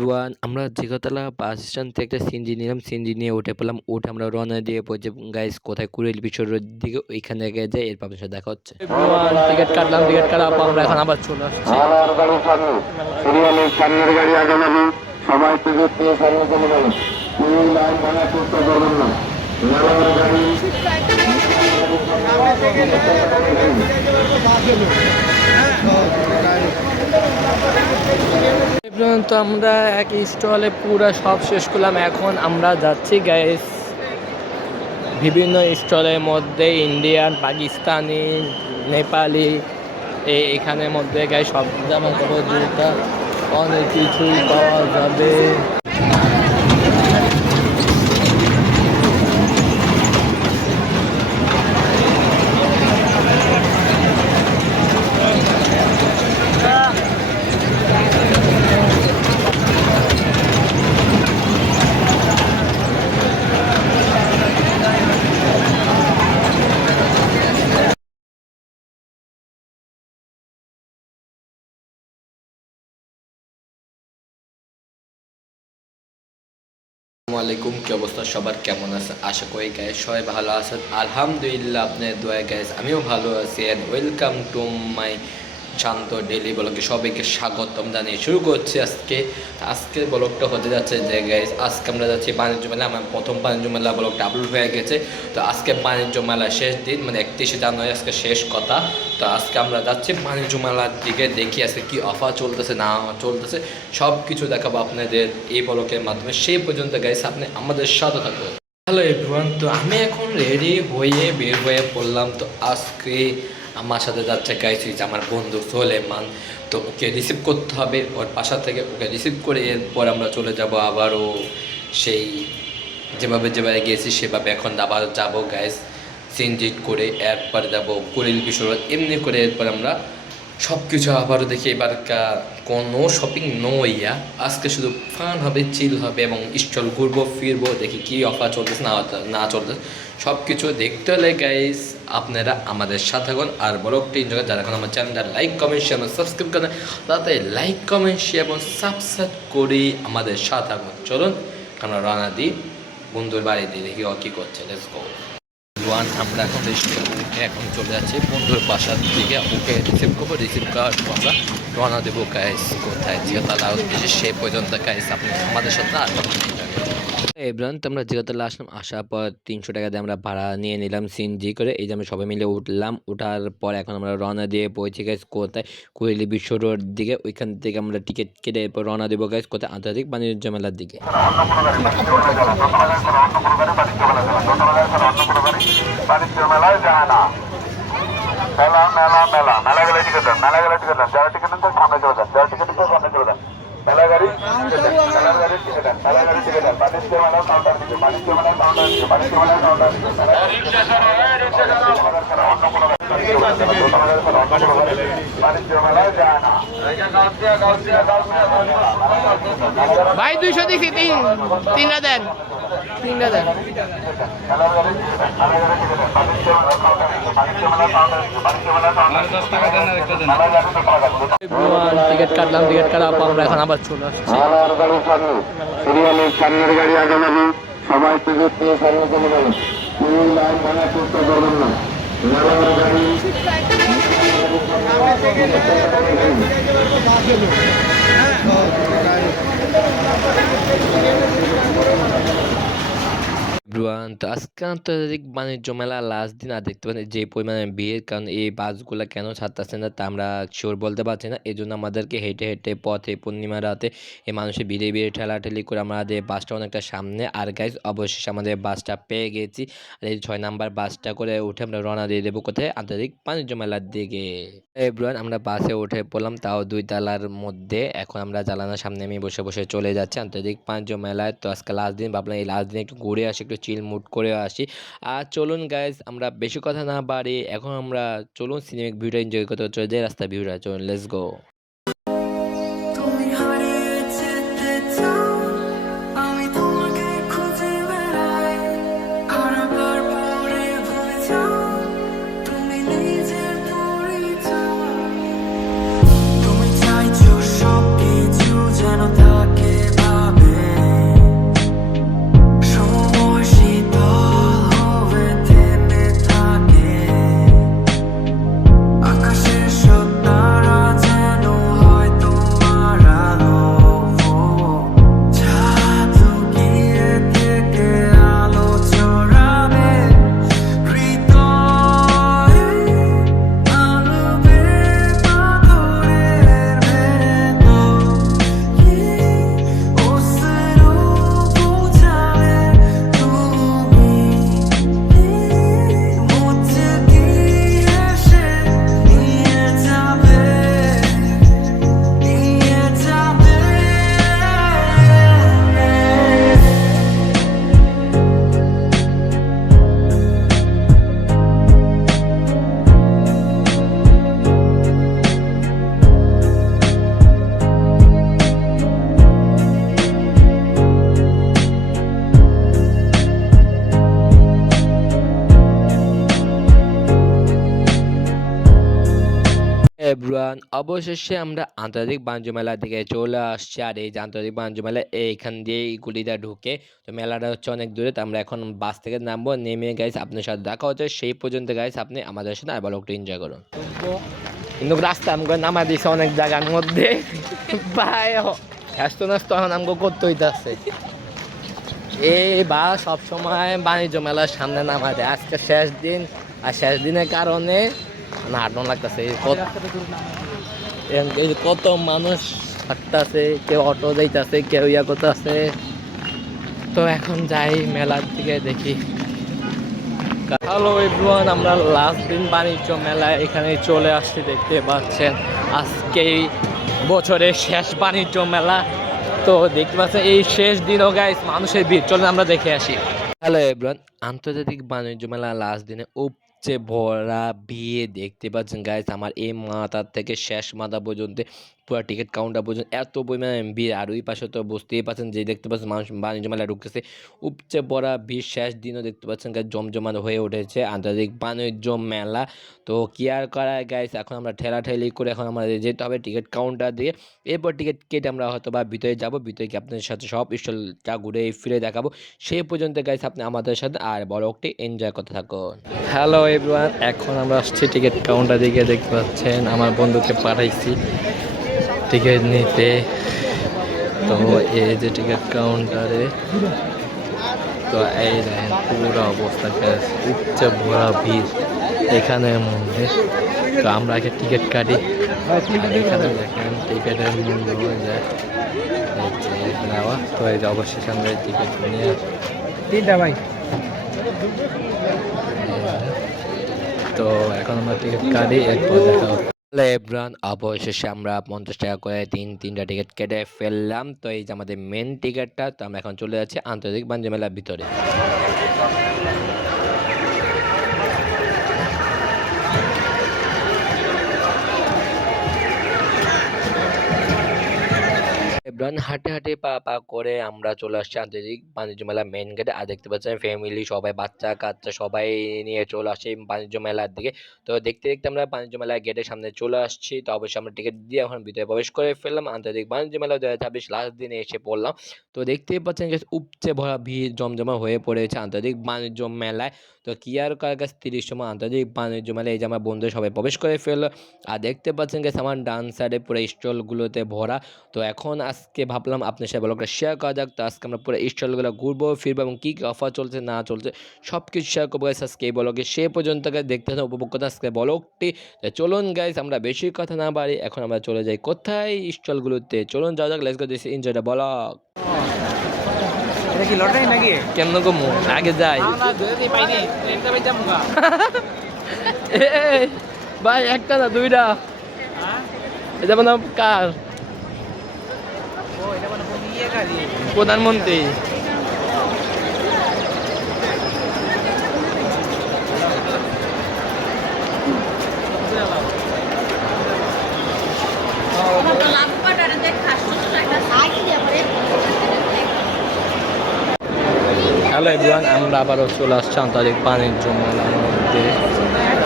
রুয়ান আমরা দীঘাতলা bus stand থেকে একটা সিএনজি নিলাম, সিএনজি নিয়ে উঠে পড়লাম। উঠে আমরা রওনা দিয়ে পড়ছি গাইস কোথায়, কুড়িল বিশ্বরোড দিকে। ওইখানে গিয়ে যাই, এরপর আপনার সাথে দেখা হচ্ছে। টিকিট কাটলাম, টিকিট কাটার পর আমরা এখন আবার চলে আসছি। সামনের গাড়ি আগে যাবে, সবাই টিকিট নিয়ে সামনে চলে যাবে। লাইন ভাঙার চেষ্টা করবেন না। তো আমরা এক স্টলে পুরো সব শেষ করলাম। এখন আমরা যাচ্ছি গাইস বিভিন্ন স্টলের মধ্যে ইন্ডিয়ান, পাকিস্তানি, নেপালি, এখানের মধ্যে গাইস সব জামা কাপড়, জুতা, অনেক কিছুই পাওয়া যাবে। আসসালামু আলাইকুম, কি অবস্থা সবার, কেমন আছে? আশা করি গাইস সবাই ভালো আছেন। আলহামদুলিল্লাহ আপনার দোয়া গাইস আমিও ভালো আছি। And welcome to my Shanta daily ব্লগে সবাইকে স্বাগতম জানিয়ে শুরু করছি আজকের ব্লগটা হতে যাচ্ছে যে গাইস আজকে আমরা যাচ্ছি বাণিজ্য মেলা। আমার প্রথম বাণিজ্য মেলা ব্লগটা আপলোড হয়ে গেছে। তো আজকে বাণিজ্য মেলা শেষ দিন, মানে 31শে জানুয়ারি আজকে শেষ কথা। তো আজকে আমরা যাচ্ছি বাণিজ্য মেলার দিকে, দেখি আজকে কী অফার চলতেছে না চলতেছে সব কিছু দেখাবো আপনাদের এই ব্লগের মাধ্যমে। সেই পর্যন্ত গাইস আপনি আমাদের সাথে থাকবেন। হ্যালো এভরিওয়ান, তো আমি এখন রেডি হয়ে বের হয়ে পড়লাম। তো আজকে আমার সাথে যাচ্ছে গাইস আমার বন্ধু সোলেমান। তো ওকে রিসিভ করতে হবে, ওর বাসা থেকে ওকে রিসিভ করে এরপর আমরা চলে যাব আবারও সেই যেভাবে গিয়েছি সেভাবে এখন আবার যাব গাইস সিএনজি করে। এরপর যাব কুড়িল বিশ্বরোড, এমনি করে এরপর আমরা সব কিছু আবারও দেখি। এবার কোনো শপিং ইয়া, আজকে শুধু ফান হবে, চিল হবে এবং স্টল ঘুরবো ফিরবো, দেখি কী অফার চলতেছে না চলতেছে সব কিছু দেখতে হলে গাইস আপনারা আমাদের সাথে থাকুন। আর ব্লগটি এনজয় যারা এখন আমার চ্যানেলটা লাইক কমেন্ট শেয়ার এবং সাবস্ক্রাইব করেন, তাতে লাইক কমেন্ট শেয়ার এবং সাবস্ক্রাইব করি আমাদের সাথে থাকুন। চলুন আমরা রানা দিই বন্ধুর বাড়িতে, দেখি ও কী করছে। Let's go. আমরা এখন এখন চলে যাচ্ছি বন্ধুর বাসার দিকে, ওকে রিসিভ করবো। রিসিভ করার পর আমরা রওনা দেবো গাইস কোথায়, জিগাতলা উদ্দেশ্যে। সে পর্যন্ত গাইস আপনি আমাদের সাথে এভরিওয়ান, তো আমরা জিগাতলা আসলাম। আসার পর 300 টাকা দিয়ে আমরা ভাড়া নিয়ে নিলাম সিএনজি করে। এই যে আমরা সবাই মিলে উঠলাম। ওঠার পর এখন আমরা রওনা দিয়ে পৌঁছে গাইস কোথায়, কুড়িল বিশ্ব রোড দিকে। ওইখান থেকে আমরা টিকিট কেটে এরপর রওনা দেবো গাইস কোথায়, আন্তর্জাতিক বাণিজ্য মেলার দিকে। বাণিজ্য মেলায় যায় না। মেলা মেলা মেলা মেলা গেলে টিকিট দেন, মেলা গেলে টিকিট দেন। যারা টিকিট দেন তার সামনে চলে যান, যারা টিকিট দেন সামনে চলে যান। মেলা গাড়ি মেলা গাড়ি টিকিট দেন, মেলা গাড়ি টিকিট দেন। বাণিজ্য মেলা কাউন্টার দিকে, বাণিজ্য মেলা কাউন্টার দিকে, বাণিজ্য মেলা কাউন্টার দিকে। বাণিজ্য মেলায় যায় না। ভাই 200 দিছি, তিনটা দেন, তিনটা দেন। টিকিট কাটলাম, টিকিট কাটার পর আমরা এখন আবার চলে আসছি। সামনের গাড়ি আগে যাবে, সবাই টিকিট নিয়ে সামনে চলে যাবে। লাইন ভাঙার চেষ্টা করবেন না। গাড়ি এভরিওয়ান, তো আজকে আন্তর্জাতিক বাণিজ্য মেলা লাস্ট দিন। আর দেখতে পাচ্ছেন যে পরিমাণে ভিড়, কারণ এই বাসগুলো কেন ছাড়তেছে না তা আমরা শিওর বলতে পারছি না। এই জন্য আমাদেরকে হেঁটে হেঁটে পথে পূর্ণিমা রাতে এই মানুষের ভিড়ে ভিড়ে ঠেলাঠেলি করে আমাদের বাসটা অনেকটা সামনে। আর গাইজ অবশেষে আমাদের বাসটা পেয়ে গেছি। আর এই 6 নাম্বার বাসটা করে উঠে আমরা রওনা দিয়ে দেবো কোথায়, আন্তর্জাতিক বাণিজ্য মেলার দিকে। এভরিওয়ান, আমরা বাসে উঠে পড়লাম, তাও 2 তলার মধ্যে। এখন আমরা জানালার সামনে আমি বসে বসে চলে যাচ্ছি আন্তর্জাতিক বাণিজ্য মেলায়। তো আজকে লাস্ট দিন, ভাবলাম এই লাস্ট দিন একটু ঘুরে আসি, একটু চিল মুড করে আসি। আর চলুন গাইজ আমরা বেশি কথা না বাড়ি, এখন আমরা চলুন সিনেমিক ভিউটা এনজয় করতে চলে যাই। রাস্তা ভিউটা চলুন, লেটস গো। তুমি চাইছো সব কিছু যেন থাকে অবশেষে আমরা আন্তর্জাতিক বাণিজ্য মেলার দিকে চলে আসছি। আর এই যে আন্তর্জাতিক বাণিজ্য মেলা এইখান দিয়ে এই গুলিটা ঢুকে, তো মেলাটা হচ্ছে অনেক দূরে। তো আমরা এখন বাস থেকে নামবো, নেমে গাইস আপনার সাথে দেখা হচ্ছে। সেই পর্যন্ত গাইস আপনি আমাদের সাথে আবার একটু এনজয় করুন। কিন্তু রাস্তা আমাকে নামা দিয়েছে অনেক জায়গার মধ্যে ভাই, ব্যস্ত নাস্ত এখন আমাকে করতে হইতেছে। এই বা সবসময় বাণিজ্য মেলার সামনে নামা দেয়, আজকে শেষ দিন। আর শেষ দিনের কারণে হাঁটানো লাগতেছে। এই যে কত মানুষ হাঁটতেছে, কেউ অটো যাইতেছে, কেউ ইয়া করতেছে। তো এখন যাই মেলার দিকে দেখি। হ্যালো এভরিওয়ান, আমরা লাস্ট দিন বাণিজ্য মেলায় এখানে চলে আসছি। দেখতে পাচ্ছেন আজকেই বছরের শেষ বাণিজ্য মেলা। তো দেখতে পাচ্ছেন এই শেষ দিনও গাইস মানুষের ভিড়। চলেন আমরা দেখে আসি। হ্যালো এভরিওয়ান, আন্তর্জাতিক বাণিজ্য মেলা লাস্ট দিনে উপচে ভরা ভিড় দেখতে পাচ্ছেন গাইস। আমার এই মাথা থেকে শেষ মাথা পর্যন্ত পুরো টিকিট কাউন্টার পর্যন্ত এত পরিমাণে ভিড়। আর ওই পাশে তো বুঝতেই পাচ্ছেন, যে দেখতে পাচ্ছেন মানুষ বাণিজ্য মেলায় ঢুকতেছে। উপচে ভরা ভিড়, শেষ দিনও দেখতে পাচ্ছেন গাইস জমজমাট হয়ে উঠেছে আন্তর্জাতিক বাণিজ্য মেলা। তো কি আর করার গাইস, এখন আমরা ঠেলাঠেলি করে এখন আমাদের যেতে হবে টিকিট কাউন্টার দিয়ে। এরপর টিকিট কেটে আমরা হয়তো বা ভিতরে যাবো। ভিতরে গিয়ে আপনাদের সাথে সব স্টলটা ঘুরে ফিরে দেখাবো। সেই পর্যন্ত গাইস আপনি আমাদের সাথে আর বড় একটি এনজয় করতে থাকুন। হ্যালো এভরিওয়ান, এখন আমরা আসছি টিকিট কাউন্টার দিকে। দেখতে পাচ্ছেন আমার বন্ধুকে পাঠাইছি টিকিট নিতে। তো এই যে টিকিট কাউন্টারে, তো এই দেখেন পুরো অবস্থা গাইস, উপচে ভরা ভিড় এখানের মধ্যে। তো আমরা আগে টিকিট কাটি। এখানে দেখেন টিকিটের মূল্য যায় নেওয়া। তো এই যে অবশেষে আমরা টিকিট নিয়ে তিনটা ভাই। তো এখন আমরা টিকিট কাটি, এরপর দেখা হবে। এভরান অবশেষে আমরা 50 টাকা করে তিনটা টিকিট কেটে ফেললাম। তো এই যে আমাদের মেন টিকিটটা। তো আমরা এখন চলে যাচ্ছি আন্তর্জাতিক বাণিজ্য মেলার ভিতরে। হাঁটে হাঁটে পা পা করে আমরা চলে আসছি আন্তর্জাতিক বাণিজ্য মেলা মেন গেটে। আর দেখতে পাচ্ছেন ফ্যামিলি সবাই, বাচ্চা কাচ্চা সবাই নিয়ে চলে আসছে বাণিজ্য মেলার দিকে। তো দেখতে দেখতে আমরা বাণিজ্য মেলার গেটের সামনে চলে আসছি। তো অবশ্যই আমরা টিকিট দিয়ে এখন ভিতরে প্রবেশ করে ফেললাম। আন্তর্জাতিক বাণিজ্য মেলা 2026 লাস্ট দিনে এসে পড়লাম। তো দেখতেই পাচ্ছেন যে উপচে ভরা ভিড় জমজমা হয়ে পড়েছে আন্তর্জাতিক বাণিজ্য মেলায়। তো কি আর কার কাছে 30 সময় আন্তর্জাতিক বাণিজ্য মেলায় এই যে আমার বন্ধু সবাই প্রবেশ করে ফেললো। আর দেখতে পাচ্ছেন যে আমার ডান সাইডে পুরো স্টলগুলোতে ভরা। তো এখন আজকে ভাবলাম আপনার সাথে ব্লগটা শেয়ার করা যাক। তো আজকে আমরা পুরো স্টলগুলো ঘুরবো ফিরবো এবং কী কী অফার চলছে না চলছে সব কিছু শেয়ার করবো গাইস আজকে এই ব্লগে। সে পর্যন্ত দেখতে থাকুন, উপভোগ করতে আজকে ব্লগটি। চলুন গাইস আমরা বেশি কথা না বাড়ি, এখন আমরা চলে যাই কোথায়, স্টলগুলোতে। চলুন যাওয়া যাক, let's go this enjoy the blog. এটা কি লটারি নাকি? কেমন কমু আগে যাই ভাই, একটা না দুইটা। এটা মানে কার? প্রধানমন্ত্রী। হ্যালো এভরিওয়ান, আমরা আবারও চলে আসছি আন্তর্জাতিক বাণিজ্য মেলার মধ্যে।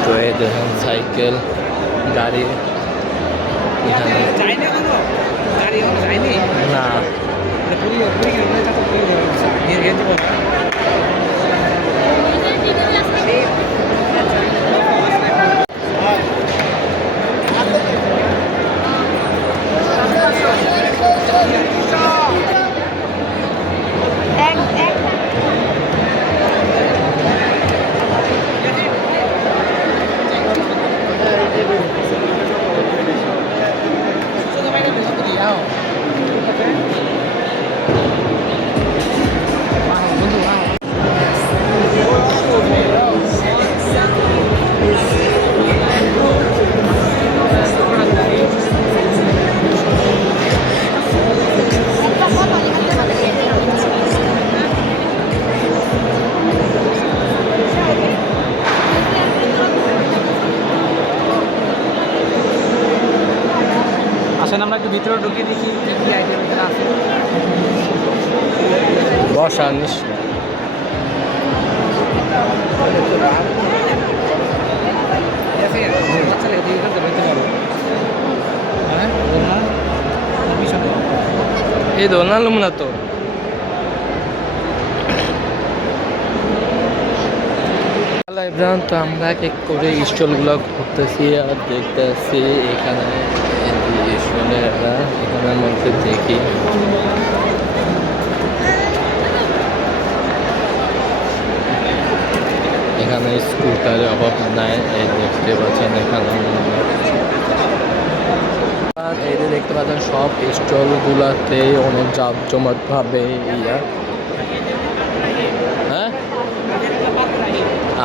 তো এই দেখেন সাইকেল, গাড়ি এখানে না। আমরা একটু ভিতরে ঢুকে দেখি কি আইটেম এখানে আছে। বসা নিশ্চয়। এই দোনালুম না তো ইব্রাহিম। তো আমরা এক এক করে স্টলগুলো ঘুরতেছি আর দেখতেছি এখানে স্টলেরা এখানের মধ্যে দেখি এখানে স্কুটারের অভাব নাই। এই দেখতে পাচ্ছেন এখানে আর এই যে দেখতে পাচ্ছেন সব স্টলগুলোতে অনেক জাঁকজমক ভাবে ইয়া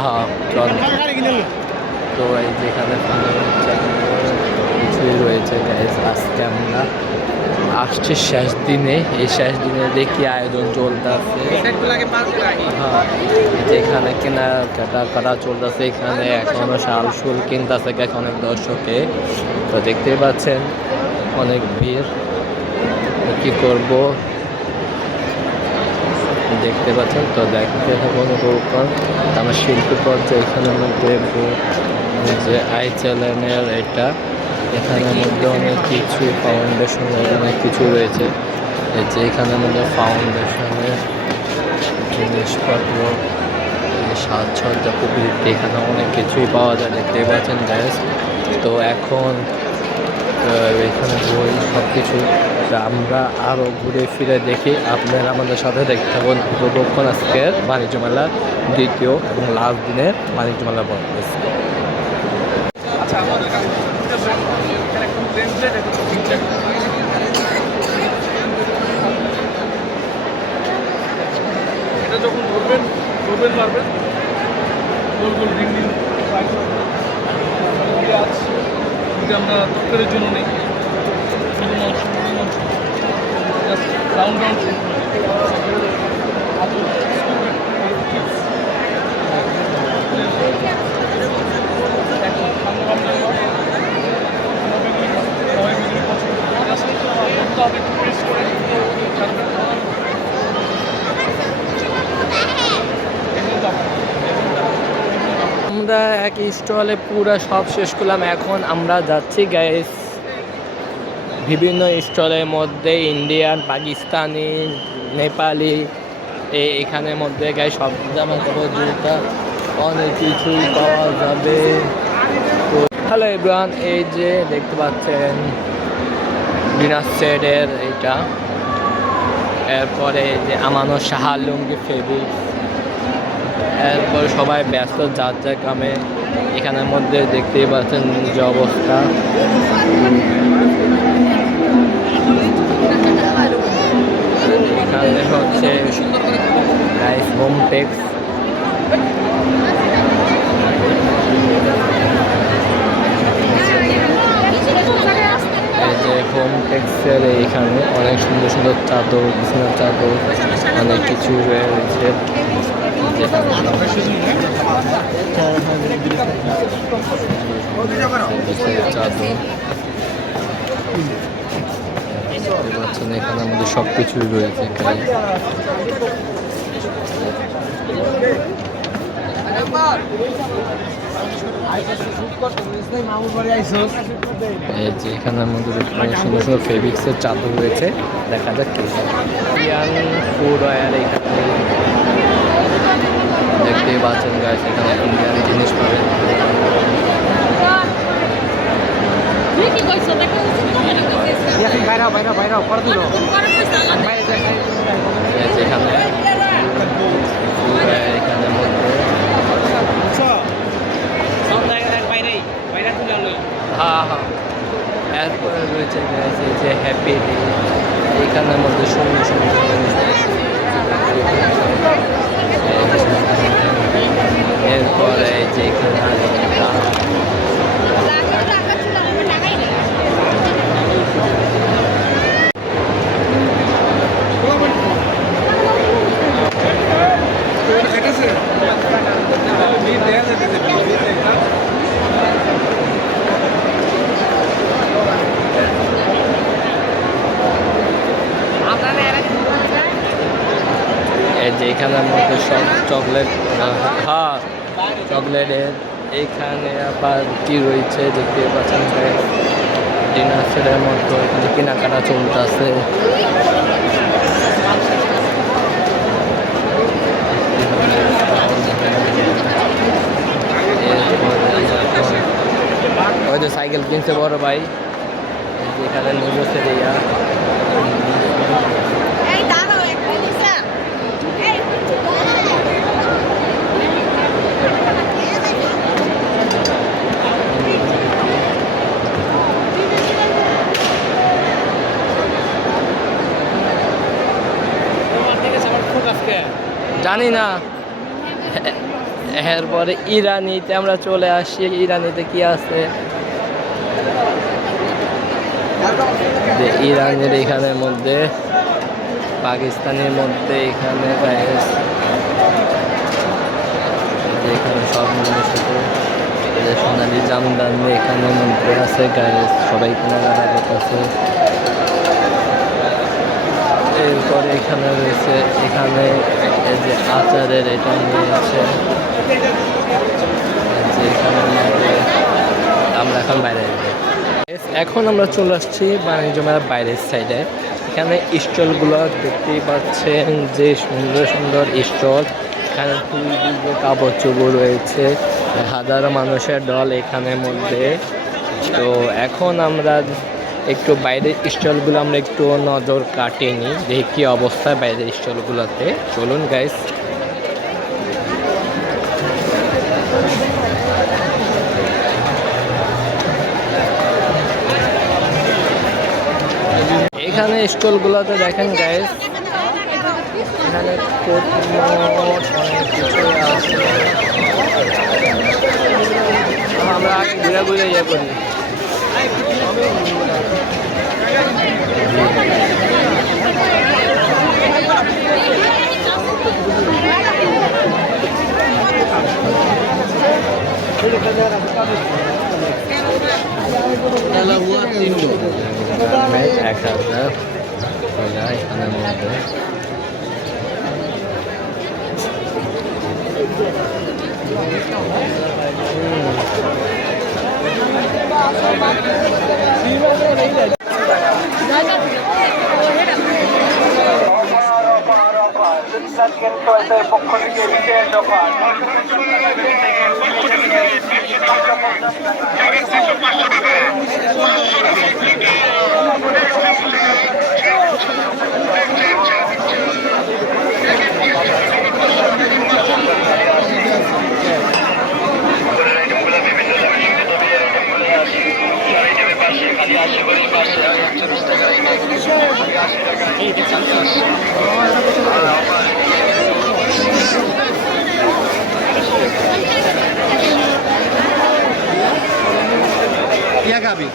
হ্যাঁ চল। তো এই যেখানে কিছুই রয়েছে গাইস। আজকে আমরা আসছি শেষ দিনে, এই শেষ দিনে দেখি আয়োজন চলতেছে। হ্যাঁ যেখানে কেনাকাটা করা চলতেছে এখানে এখনো শাল শুল কিনতেছে অনেক দর্শকে। তো দেখতেই পাচ্ছেন অনেক ভিড়। কি করব দেখতে পাচ্ছেন। তো দেখতে থাকুন আমার শিল্পী পর্যায়ে এখানের মধ্যে যে আইচ্যালেনের এটা এখানের মধ্যে অনেক কিছু ফাউন্ডেশনের অনেক কিছু রয়েছে। এই যে এখানের মধ্যে ফাউন্ডেশনের জিনিসপত্র সাজসজ্জা প্রকৃতি এখানে অনেক কিছুই পাওয়া যায় দেখতে পাচ্ছেন গ্যাস। তো এখন এখানে বই সব কিছু আমরা আরও ঘুরে ফিরে দেখি। আপনারা আমাদের সাথে দেখতে থাকুন উপভোগ আজকের বাণিজ্য মেলা দ্বিতীয় এবং লাস্ট দিনের বাণিজ্য মেলা বন্ধ। আচ্ছা এটা যখন ধরবেন পারবেন গোল গোল রিং রিং আমরা তরকারির জন্য নেই রাউন্ড রাউন্ড আমরা এক স্টলে পুরো সব শেষ করলাম। এখন আমরা যাচ্ছি গাইস বিভিন্ন স্টলের মধ্যে ইন্ডিয়ান, পাকিস্তানি, নেপালি এখানের মধ্যে গাই সব জামা কাপড় জুতা অনেক কিছুই পাওয়া যাবে। তো হ্যালো এভরিওয়ান, এই যে দেখতে পাচ্ছেন ডিনার সেটের এটা, এরপরে যে আমানো শাহার লুঙ্গি ফেব্রিক, এরপরে সবাই ব্যস্ত যার যার কামে। এখানের মধ্যে দেখতেই পাচ্ছেন যে অবস্থা। এখানে হচ্ছে রাইস হোম টেক্স, এই যে হোম টেক্সের এইখানে অনেক সুন্দর সুন্দর চাদর, বিছানার চাদর অনেক কিছু রয়েছে। এখানে আমাদের সব কিছুই রয়েছে। এই যে এখানে আমাদের সুন্দর সুন্দর ফেব্রিক্সের চাদর রয়েছে, দেখা যাক কি ইন্ডিয়ান ফুড অয়েল এখানে দেখতেই পাচ্ছেন গাইস। এখানে ইন্ডিয়ান জিনিস পাবেন। এখানে এখানের মধ্যে হ্যাঁ হ্যাঁ এরপরে রয়েছে যে হ্যাপি ডে, এখানের মধ্যে সুন্দর সুন্দর এরপরে যে এখানে এখানের মধ্যে সব চকলেট, হ্যাঁ চকলেটের এইখানে আবার কি রয়েছে দেখতে পাচ্ছেন ডিনার সেটের মতো এখানে কেনাকাটা চলতেছে। হচ্ছে বড় ভাই, এই যে এখানে নুডলসের ইয়া। এই দাঁড়াও একটু নিচে এই জানি না। এরপরে ইরানিতে আমরা চলে আসি। ইরানিতে কি আছে যে ইরানের এখানের মধ্যে, পাকিস্তানের মধ্যে এখানে গাইস, এখানে সব মানুষ সোনালি জামদানি এখানের মধ্যে আছে গাইস, সবাই কেনাকাটা করতেছে। এরপরে এখানে রয়েছে, এখানে এই যে আচারের এটা নিয়েছে, যে এখানের মধ্যে আমরা এখন বাইরে যাবো। এখন আমরা চলে আসছি বাণিজ্য মেলার বাইরের সাইডে। এখানে স্টলগুলো দেখতেই পাচ্ছেন, যে সুন্দর সুন্দর স্টল। এখানে কাপড় চোপড় রয়েছে, হাজারো মানুষের দল এখানের মধ্যে। তো এখন আমরা একটু বাইরের স্টলগুলো আমরা একটু নজর কাটিনি, দেখি কী অবস্থা বাইরের স্টলগুলোতে। চলুন গাইস। এখানে স্টলগুলোতে দেখেন গাইস, এখানে অনেক কিছু আছে। আমরা ঘুরে ঘুরে ইয়ে করি। এক হাজার এখানের মধ্যে পক্ষ থেকে বিশেষ অফার क्या खाबी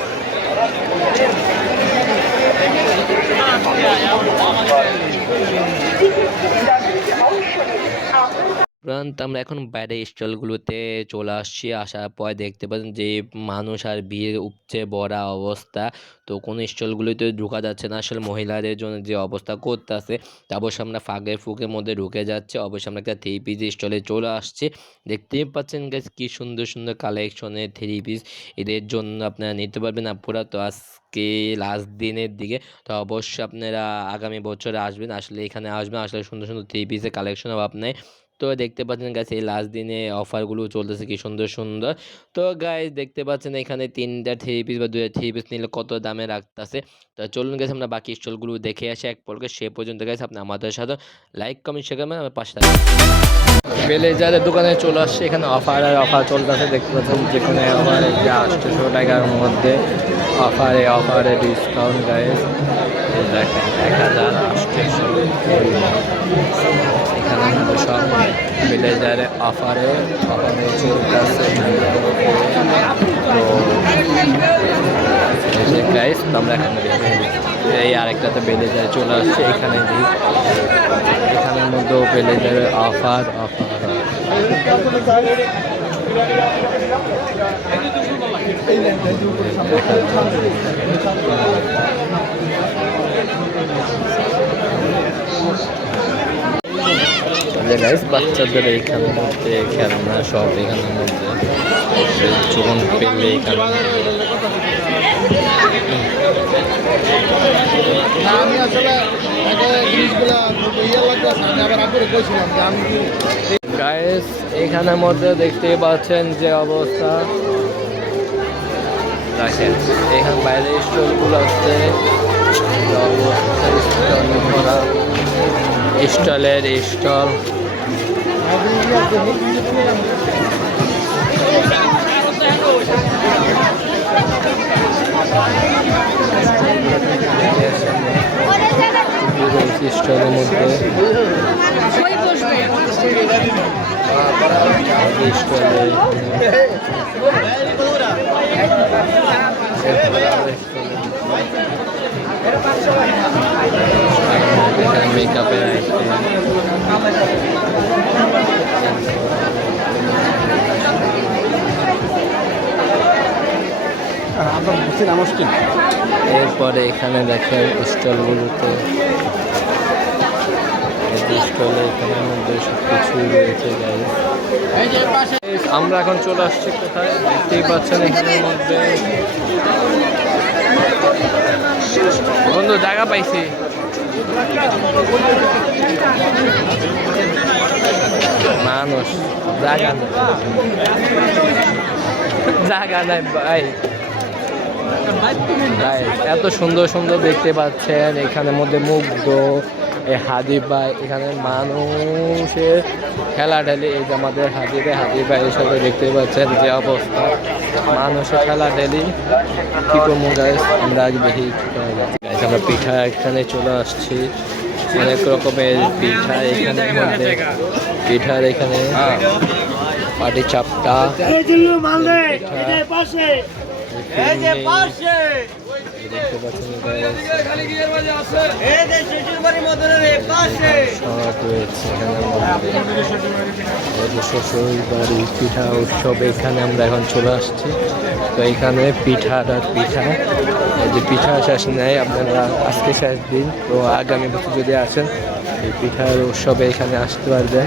প্রান্ত আমরা এখন বাইরে স্টলগুলোতে চলে আসছি। আসার পর দেখতে পাচ্ছেন যে মানুষ আর ভিড় উপচে ভরা অবস্থা। তো কোন স্টলগুলোতে ঢোকা যাচ্ছে না, আসলে মহিলাদের জন্য যে অবস্থা করতে আছে। তা অবশ্য আমরা ফাঁকে ফুঁকের মধ্যে ঢুকে যাচ্ছে। অবশ্যই আমরা একটা 3 পিস স্টলে চলে আসছি। দেখতেই পাচ্ছেন গাইস কি সুন্দর সুন্দর কালেকশনের 3 পিস, এদের জন্য আপনারা নিতে পারবেন আপনারা। তো আজকে লাস্ট দিনের দিকে, তো অবশ্যই আপনারা আগামী বছরে আসবেন, আসলে এখানে আসবেন, আসলে সুন্দর সুন্দর 3 পিসের কালেকশন হবে আপনার। তো দেখতে পাচ্ছেন গাইস এই লাস্ট দিনে অফারগুলো চলতেছে কি সুন্দর সুন্দর। তো গাইস দেখতে পাচ্ছেন এখানে 3টা 3 পিস বা 2টা 3 পিস নিলে কত দামে রাখতেছে। তো চলুন গাইস আমরা বাকি স্টলগুলো দেখে আসি এক পলকে। সে পর্যন্ত গাইস আপনি আমাদের সাথে লাইক কমেন্ট শেয়ার করবেন, আমার পাশে থাকবেন। বেলেজারের দোকানে চলে আসছে, এখানে অফার আর অফার চলতেছে। দেখতে পাচ্ছেন যে কোনো অফার 800 টাকার মধ্যে অফারে ডিসকাউন্ট গাইস। দেখেন 1800 এখানে মধ্যে সব বেলেজারে অফারে চলতেছে। তো গাইস আমরা এখানে এই আরেকটাতে বেলেজারে চলে আসছে। এখানে এখানের মধ্যেও বেলেজারের অফার গাইস বাচ্চাদের এইখানের মধ্যে খেলনা সব এখানের মধ্যে যখন পেলে এখানে আমি আসলে জিনিসগুলো আবার আগে কইছিলাম যে আমি গাইস এখানের মধ্যে দেখতে পাচ্ছেন যে অবস্থা, দেখেন এখানে বাইরে স্টলগুলো আছে, স্টলের স্টল। স্টলের মধ্যে স্টলে মেকআপের এরপরে এখানে দেখেন স্টলগুলোতে স্টলে এখানের মধ্যে সব কিছু রয়েছে গাইস। আমরা এখন চলে আসছি কোথায় দেখতেই পাচ্ছেন এখানের মধ্যে বন্ধু জায়গা পাইছি। মানুষ জায়গা নাই ভাই, এত সুন্দর সুন্দর দেখতে পাচ্ছেন এখানের মধ্যে মুগ্ধ এই হাদিব ভাই, এখানে মানুষের খেলাঢেলি। এই যে আমাদের হাদিব ভাইয়ের সাথে দেখতে পাচ্ছেন যে অবস্থা, মানুষের খেলাঢেলি। কি করবো গাইস, আমরা আগে দেখি কি করা যায়। আমরা পিঠা এখানে চলে আসছি, অনেক রকমের পিঠা এখানের মধ্যে। পিঠার এখানে পাটি চাপটা, দেখতে পাচ্ছেন সব রয়েছে এখানে। শ্বশুর বাড়ি পিঠা উৎসব, এখানে আমরা এখন চলে আসছি। তো এখানে পিঠা এই যে পিঠা শেষ নেই, আপনারা আজকে শেষ দিন, তো আগামী বছর যদি আসেন এই পিঠার উৎসবে এখানে আসতে পারবেন।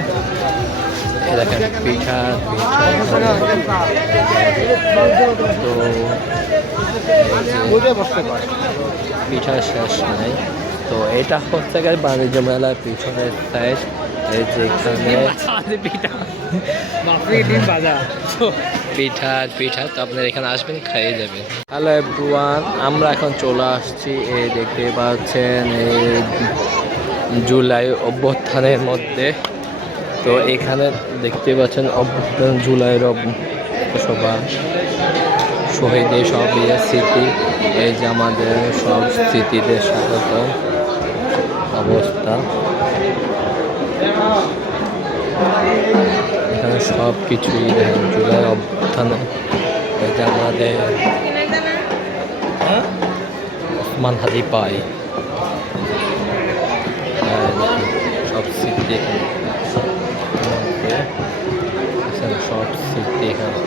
দেখেন পিঠা তো পিঠা শেষ নাই। তো এটা হচ্ছে গিয়ে বাণিজ্য মেলার পিছনের সাইড। এই যে এখানে পিঠা তো আপনারা এখানে আসবেন, খাইয়ে যাবেন। হ্যালো এভরিওয়ান, আমরা এখন চলে আসছি এই দেখতে পাচ্ছেন এই জুলাই অভ্যুত্থানের মধ্যে। তো এখানে দেখতে পাচ্ছেন অভ্যুত্থান, জুলাইয়ের সভা, শহীদের সব স্মৃতি। এই যে আমাদের সব স্মৃতিদের স্বাগত অবস্থা, এখানে সব কিছুই দেখেন জুলাই অভ্যুত্থানে। এই যে আমাদের ওসমান হাদি পাই, সব স্মৃতি, সব স্মৃতি এখানে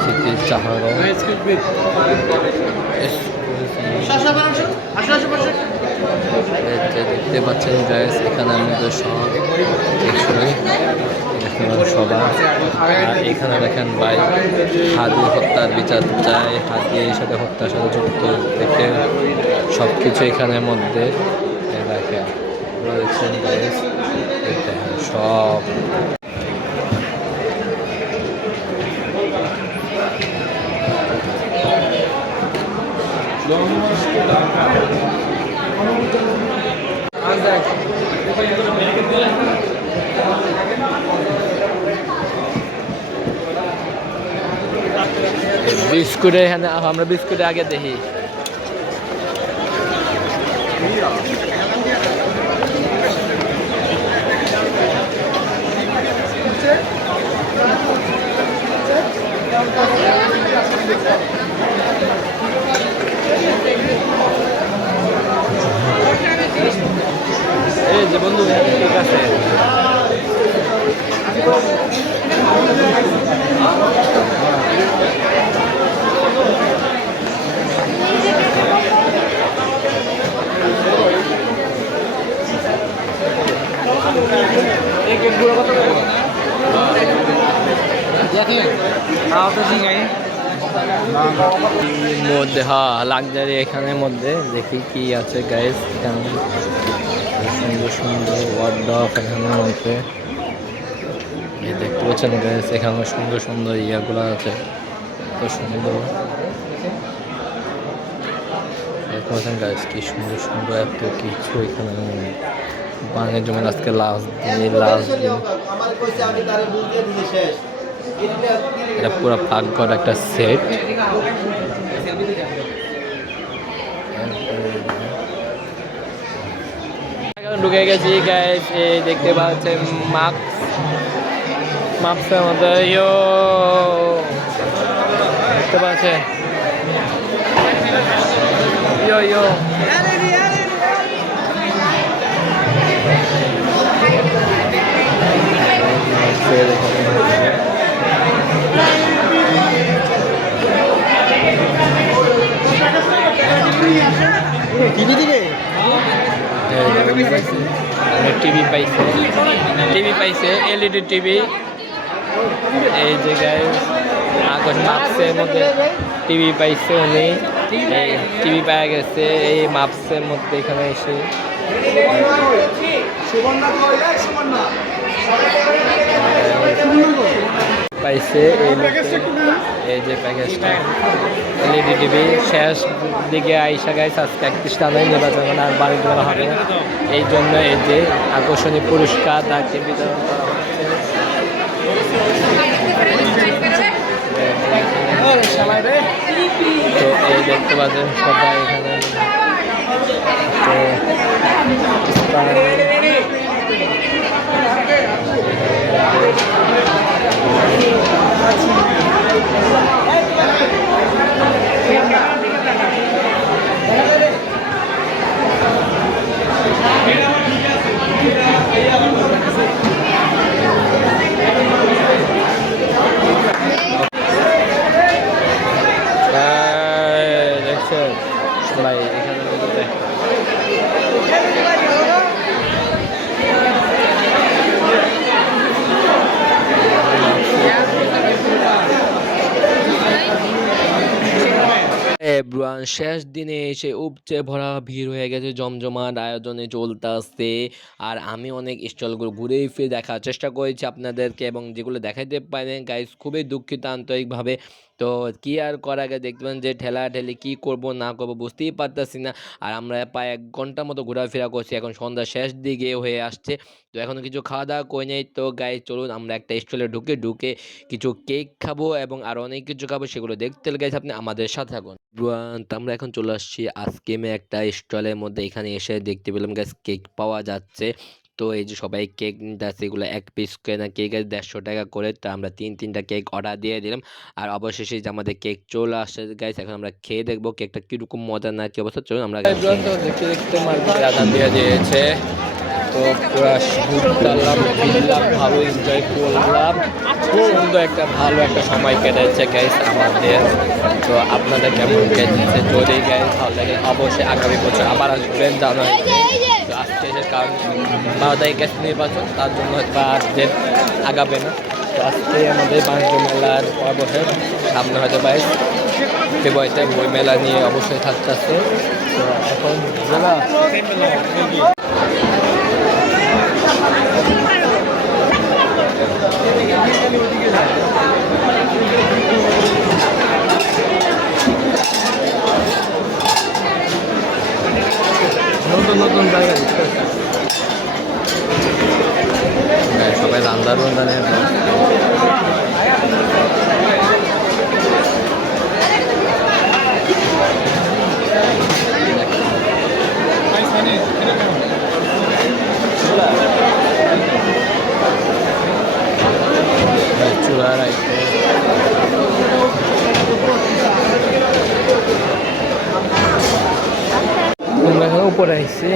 স্মৃতির চাহারো। দেখতে পাচ্ছেন গাইস, এখানে আমাদের সব কিছুই সবাই। আর এখানে দেখেন ভাই হাদি হত্যার বিচার চাই, হাদির সাথে হত্যার সাথে যুক্ত থেকে সব কিছু এখানের মধ্যে দেখেন। আপনারা দেখছেন গাইস, সব বিস্কুটে এখানে আমরা বিস্কুটে আগে দেখি। এই যে বন্ধু ঠিক আছে, মধ্যে হ্যাঁ লাক্সারি এখানের মধ্যে দেখি কি আছে গাইস। এখানে সুন্দর সুন্দর ওয়ার্ডরোব এখানের মধ্যে দেখতে পাচ্ছেন গাইস, এখানে সুন্দর সুন্দর ইয়াগুলো আছে, কত সুন্দর। পাচ্ছেন গাইস কি সুন্দর সুন্দর এত কিছু এখানে বাঙালি জমিন আজকে লাস্ট দিন এটা পুরো পাকঘর একটা সেট ঢুকে গেছি গাইস এই দেখতে পাচ্ছেন মাপসের মধ্যে দেখতে পাচ্ছেন ইয়ো টিভি পাইছে এলইডি টিভি এই জায়গায় আকাশ মাপসের মধ্যে টিভি পাইছে উনি টিভি পাওয়া গেছে এই মাপসের মধ্যে এখানে এসে পাইছে এই যে প্যাকেজটা এলইডি টিভি শেষ দিকে আইসা গাইছে আজকে 31 টাকায় নির্বাচন আর বাড়ি দেওয়া হবে না এই জন্য এই যে আকর্ষণীয় পুরস্কার তাকে বিতরণ করা হচ্ছে তো এই দেখতে পাচ্ছেন সবাই এখানে দেখছেন সবাই এখানে শেষ দিনে এসে উপচে ভরা ভিড় হয়ে গেছে জমজমাট আয়োজনে চলতেছে আর আমি অনেক স্টলগুলো ঘুরে ফিরে দেখার চেষ্টা করেছি আপনাদেরকে এবং যেগুলো দেখাইতে পারেন গাইস খুবই দুঃখিত আন্তরিকভাবে তো কি আর করা আগে দেখবেন যে ঠেলাঠেলি কি করব না করব বুঝতেই পারতেছি না আর আমরা প্রায় 1 ঘন্টার মতো ঘোরাফেরা করছি এখন সন্ধ্যা শেষ দিকে হয়ে আসছে তো এখনো কিছু খাওয়া দাওয়া করে নেই তো গাইস চলুন আমরা একটা স্টলে ঢুকে কিছু কেক খাবো এবং আর অনেক কিছু খাবো সেগুলো দেখতে গাইস আপনি আমাদের সাথে থাকুন আমরা এখন চলে আসছি আজকে একটা স্টলের মধ্যে এখানে এসে দেখতে পেলাম গাইস কেক পাওয়া যাচ্ছে তো এই যে সবাই কেক নিতেছে এগুলো 1 পিস করে না কেক 150 টাকা করে তো আমরা 3টা কেক অর্ডার দিয়ে দিলাম আর অবশেষে যে আমাদের কেক চলে আসছে গাইস এখন আমরা খেয়ে দেখবো কেকটা কিরকম মজা না কি অবস্থা চলুন আমরা দেখতে মার্কেটে আদান দিয়ে দিয়েছে তো পুরা ঘুরলাম ফিরলাম ভালো এনজয় করলাম খুব সুন্দর একটা ভালো একটা সময় কেটেছে গাইস আমাদের তো আপনাদের কেমন কেটেছে যদি গাইস ভালো লাগে অবশ্যই আগামী বছর আবার আসবেন জানাই তো আজকে এসে কারণ 12 তারিখে নির্বাচন তার জন্য হয়তো আর ডেট আগাবে না তো আজকে আমাদের বাণিজ্য মেলার অবশ্যই সামনে হয়তো বাইশ ফেব্রুয়ারিতে বই মেলা নিয়ে অবশ্যই থাকতেছে তো এখন নতুন জায়গা সবাই রান্নার চূড়ার আমরা এখন উপরে আসছি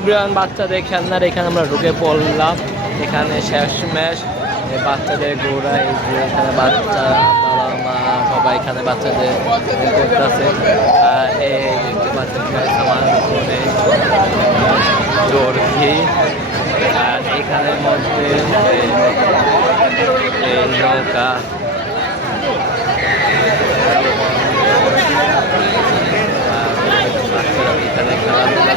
এভরিওয়ান, বাচ্চাদের খেলনার এখানে আমরা ঢুকে পড়লাম। এখানে শেষমেশ বাচ্চাদের ঘোরা, এই যে এখানে বাচ্চা বাবা মা সবাই এখানে বাচ্চাদের করতেছে। আর এই দেখতে পাচ্ছেন আমার উপরে দর্ঘি, আর এখানের মধ্যে এই নৌকা, বাচ্চারা এখানে খেলাধুলা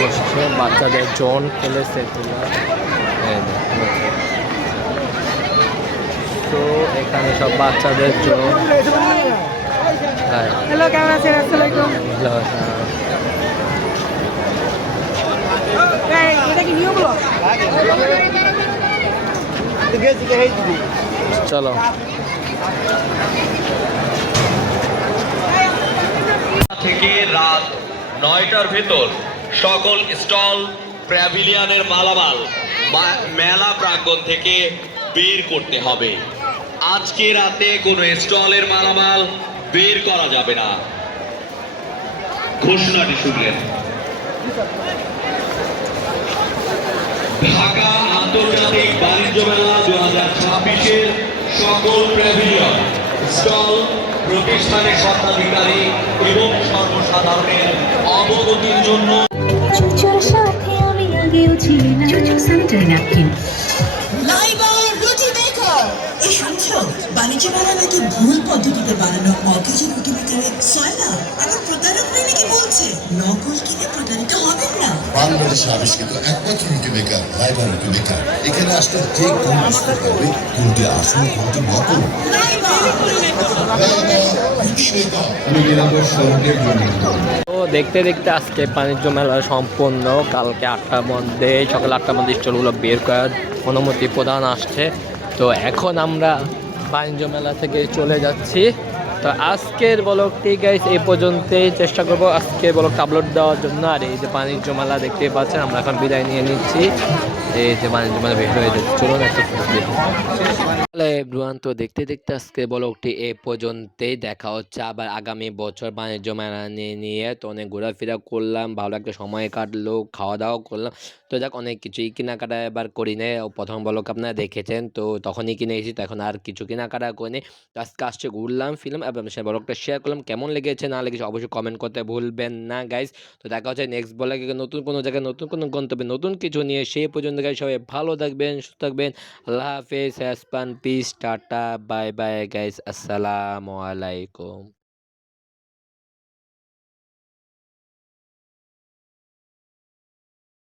বসছে, বাচ্চাদের জোন খেলেছে তো এখানে সব বাচ্চাদের জোন। হ্যালো, কেমন আছেন? আসসালামু আলাইকুম। এটা কি নিউ ব্লগ? চলো থেকে রাত 9টার ভেতর সকল স্টল প্যাভিলিয়নের মালামাল মেলা প্রাঙ্গণ থেকে বের করতে হবে। আজকে রাতে কোনো স্টলের মালামাল বের করা যাবে না। ঘোষণাটি শুনলেন। ঢাকা আন্তর্জাতিক বাণিজ্য মেলা 2026-এর সকল প্যাভিলিয়ন স্টল প্রতিষ্ঠানের স্বত্বাধিকারী এবং সর্বসাধারণের অবগতির জন্য চুচুর সাথে আমি আগেও ছিলাম। চুচু স্যানিটারি ন্যাপকিন। লাইবা রুটি মেকার। এই শুনছো, বাণিজ্য মেলা নাকি ভুল পদ্ধতিতে বানানো অকেজো রুটি মেকারের সয়লা আবার প্রতারক হয়ে নাকি বলছে নকল কিনে প্রতারিত হবেন না। বাংলাদেশে আবিষ্কৃত একমাত্র রুটি মেকার লাইবা রুটি মেকার। এখানে আসলে যে কোন বুঝতে পারবে কোনটি আসল কোনটি নকল। লাইবা রুটি মেকার। আমি নিরাপদ সড়কের জন্য। তো দেখতে দেখতে আজকে বাণিজ্য মেলা সম্পূর্ণ। কালকে 8টার মধ্যে, সকাল 8টার মধ্যে স্টলগুলো বের করার অনুমতি প্রদান আসছে। তো এখন আমরা বাণিজ্য মেলা থেকে চলে যাচ্ছি। তো আজকের ব্লগটি গাইস এই পর্যন্তই, চেষ্টা করবো আজকের ব্লগটা আপলোড দেওয়ার জন্য। আর এই যে বাণিজ্য মেলা দেখতে পাচ্ছেন, আমরা এখন বিদায় নিয়ে নিচ্ছি। এই যে বাণিজ্য মেলা বের হয়ে যাচ্ছে, চলুন একটা দেখি। হ্যালো এভরিওয়ান, তো দেখতে দেখতে আজকে ব্লগটি এই পর্যন্তই। দেখা হচ্ছে আবার আগামী বছর বাণিজ্য মেলা নিয়ে। তো অনেক ঘোরাফেরা করলাম, ভালো একটা সময় কাটলো, খাওয়া দাওয়া করলাম। তো যাক, অনেক কিছুই কেনাকাটা এবার করি নাই। প্রথম ব্লগ আপনারা দেখেছেন, তো তখনই কিনে এসেছি, তো এখন আর কিছু কেনাকাটা করিনি। তো আজকে আসছে ঘুরলাম ফিল্ম এবং সে ব্লগটা শেয়ার করলাম। কেমন লেগেছে না লেগেছে অবশ্যই কমেন্ট করতে ভুলবেন না গাইজ। তো দেখা হচ্ছে নেক্সট ব্লগে নতুন কোনো জায়গায়, নতুন কোনো গন্তব্যে, নতুন কিছু নিয়ে। সেই পর্যন্ত গাইজ সবাই ভালো থাকবেন, সুস্থ থাকবেন। আল্লাহ হাফেজ, হ্যাসপান, peace, tata, bye bye guys, আসসালামু আলাইকুম।